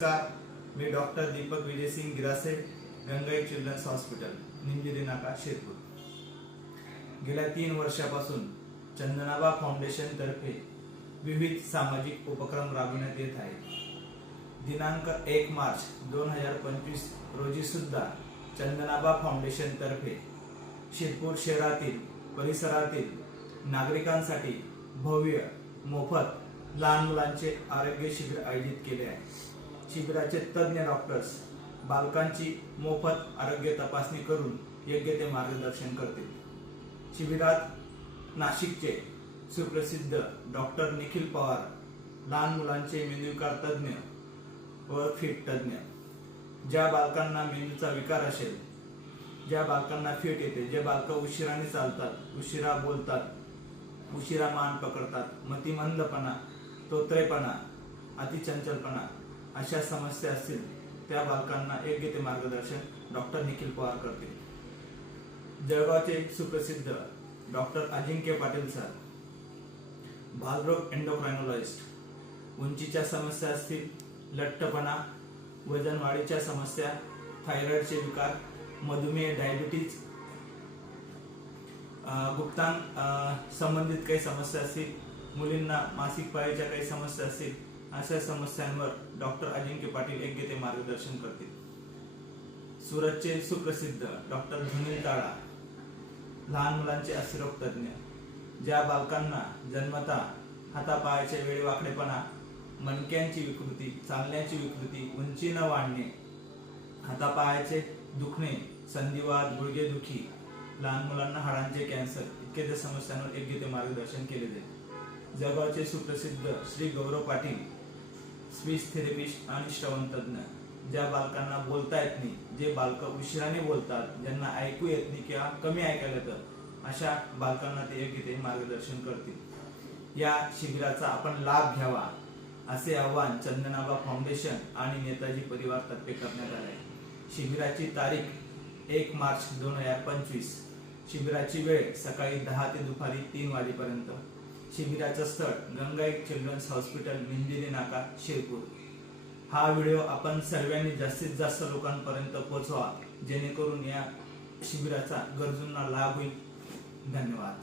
नमस्कार, मी doctor Deepak Vijaysing Girase, Gangai children's hospital, Nimjiri नाका, शिरपूर। गेल्या 3 वर्षापासून चंदनाबा फाउंडेशन तर्फे विविध सामाजिक उपक्रम राबविण्यात येत आहेत। दिनांक 1 मार्च 2025 रोजी सुद्धा चंदनाबा फाउंडेशन तर्फे शिरपूर शहरातील परिसरातील नागरिकांसाठी भव्य मोफत लहान मुलांचे आरोग्य शिबिर आयोजित केले आहे। शिबिराचे तज्ञ डॉक्टर्स बालकांची मोफत आरोग्य तपासणी करून योग्य ते मार्गदर्शन करतील। शिबिरात नाशिकचे सुप्रसिद्ध डॉक्टर निखिल पवार, लहान मुलांचे मेंदूविकार तज्ञ व फिट तज्ञ, ज्या बालकांना मेंदूचा विकार असेल, ज्या बालकांना फिट येते, जे बालक उशिराने चालतात, उशिरा बोलतात, उशिरा मान पकडतात, मतिमंदपणा, तोतरेपणा, अतिचंचलपणा अशा समस्या असतील त्या बालकांना योग्य ते मार्गदर्शन डॉक्टर निखिल पवार करतील। जळगावचे सुप्रसिद्ध डॉक्टर अजिंक्य पाटील सर, बालरोग एंडोक्राइनॉलॉजिस्ट, उंचीच्या समस्या असतील, लठ्ठपणा, वजन वाढीच्या समस्या, थायरॉइडचे विकार, मधुमेह, डायबिटीज, गुप्तांग संबंधित काही समस्या असतील, मुलींना मासिक पाळीच्या काही समस्या असतील, अशा समस्यांवर डॉक्टर अजिंक्य पाटील योग्य ते मार्गदर्शन करतील। सुरतचे सुप्रसिद्ध डॉक्टर धुनील ताळा, लहान मुलांचे अस्थिरोग तज्ञ, ज्या बालकांना जन्मता हातापायाच्या वेळी वाकडेपणा, मणक्यांची विकृती, चालण्याची विकृती, उंची न वाढणे, हातापायाचे दुखणे, संधिवात, गुडघेदुखी, लहान मुलांना हाडांचे कॅन्सर इत्यादी समस्यांवर योग्य ते मार्गदर्शन केले जाईल। जळगावचे सुप्रसिद्ध श्री गौरव पाटील, स्पीच थेरपिस्ट आणि श्रवण तज्ञ, ज्या बालकांना बोलता येत नाही, जे बालक उशिराने बोलतात, ज्यांना ऐकू येत नाही किंवा कमी ऐकायला येतं, अशा बालकांना ते योग्य ते मार्गदर्शन करतील। या शिबिराचा आपण लाभ घ्यावा असे आवाहन चंदनाबा फाउंडेशन आणि नेताजी परिवार तर्फे करण्यात आले आहे। शिबिराची तारीख 1 मार्च 2025, शिबिराची वेळ सकाळी 10 ते दुपारी 3 वाजेपर्यंत। शिबिराचं स्थळ गंगाई चिल्ड्रन्स हॉस्पिटल, निमजिरी नाका, शिरपूर। हा व्हिडिओ आपण सर्वांनी जास्तीत जास्त लोकांपर्यंत पोहोचवा, जेणेकरून या शिबिराचा गरजूंना लाभ होईल। धन्यवाद।